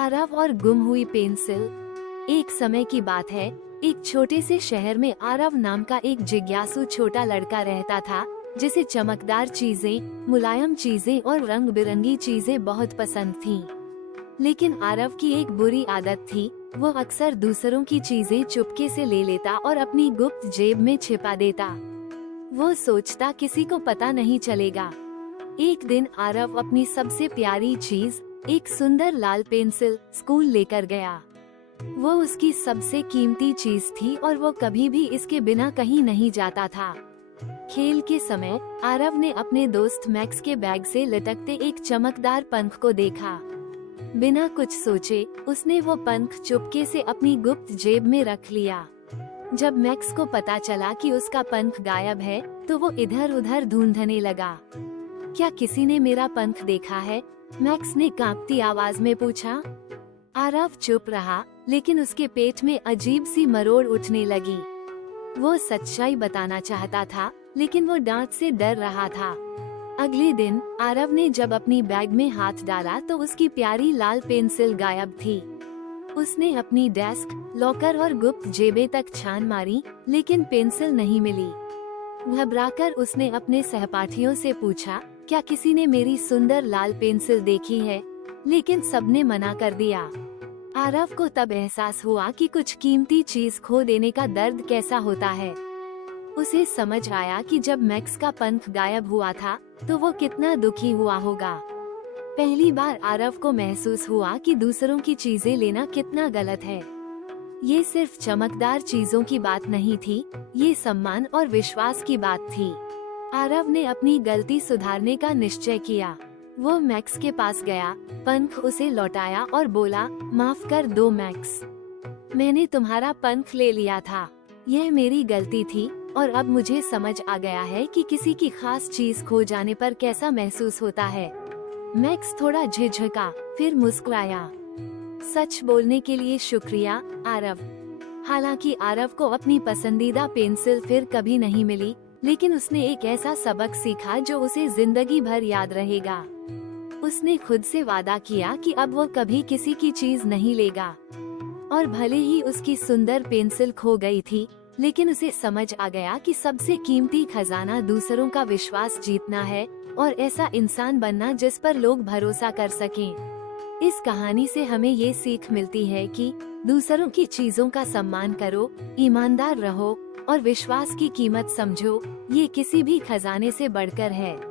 आरव और गुम हुई पेंसिल। एक समय की बात है, एक छोटे से शहर में आरव नाम का एक जिज्ञासु छोटा लड़का रहता था, जिसे चमकदार चीजें, मुलायम चीजें और रंग बिरंगी चीजें बहुत पसंद थीं। लेकिन आरव की एक बुरी आदत थी, वो अक्सर दूसरों की चीजें चुपके से ले लेता और अपनी गुप्त जेब में छिपा देता। वो सोचता किसी को पता नहीं चलेगा। एक दिन आरव अपनी सबसे प्यारी चीज, एक सुंदर लाल पेंसिल, स्कूल लेकर गया। वो उसकी सबसे कीमती चीज थी और वो कभी भी इसके बिना कहीं नहीं जाता था। खेल के समय आरव ने अपने दोस्त मैक्स के बैग से लटकते एक चमकदार पंख को देखा। बिना कुछ सोचे उसने वो पंख चुपके से अपनी गुप्त जेब में रख लिया। जब मैक्स को पता चला कि उसका पंख गायब है, तो वो इधर उधर ढूंढने लगा। क्या किसी ने मेरा पंख देखा है? मैक्स ने कांपती आवाज में पूछा। आरव चुप रहा, लेकिन उसके पेट में अजीब सी मरोड़ उठने लगी। वो सच्चाई बताना चाहता था, लेकिन वो डांट से डर रहा था। अगले दिन आरव ने जब अपनी बैग में हाथ डाला तो उसकी प्यारी लाल पेंसिल गायब थी। उसने अपनी डेस्क, लॉकर और गुप्त जेबें तक छान मारी, लेकिन पेंसिल नहीं मिली। घबराकर उसने अपने सहपाठियों से पूछा, क्या किसी ने मेरी सुंदर लाल पेंसिल देखी है? लेकिन सबने मना कर दिया। आरव को तब एहसास हुआ कि कुछ कीमती चीज खो देने का दर्द कैसा होता है। उसे समझ आया कि जब मैक्स का पंख गायब हुआ था, तो वो कितना दुखी हुआ होगा। पहली बार आरव को महसूस हुआ कि दूसरों की चीजें लेना कितना गलत है। ये सिर्फ चमकदार चीजों की बात नहीं थी, ये सम्मान और विश्वास की बात थी। आरव ने अपनी गलती सुधारने का निश्चय किया। वो मैक्स के पास गया, पंख उसे लौटाया और बोला, माफ कर दो मैक्स, मैंने तुम्हारा पंख ले लिया था। यह मेरी गलती थी और अब मुझे समझ आ गया है कि किसी की खास चीज खो जाने पर कैसा महसूस होता है। मैक्स थोड़ा झिझका, फिर मुस्कुराया। सच बोलने के लिए शुक्रिया, आरव। हालांकि आरव को अपनी पसंदीदा पेंसिल फिर कभी नहीं मिली, लेकिन उसने एक ऐसा सबक सीखा जो उसे जिंदगी भर याद रहेगा। उसने खुद से वादा किया कि अब वो कभी किसी की चीज नहीं लेगा। और भले ही उसकी सुंदर पेंसिल खो गई थी, लेकिन उसे समझ आ गया कि सबसे कीमती खजाना दूसरों का विश्वास जीतना है और ऐसा इंसान बनना जिस पर लोग भरोसा कर सकें। इस कहानी से हमें ये सीख मिलती है कि दूसरों की चीजों का सम्मान करो, ईमानदार रहो और विश्वास की कीमत समझो। ये किसी भी खजाने से बढ़कर है।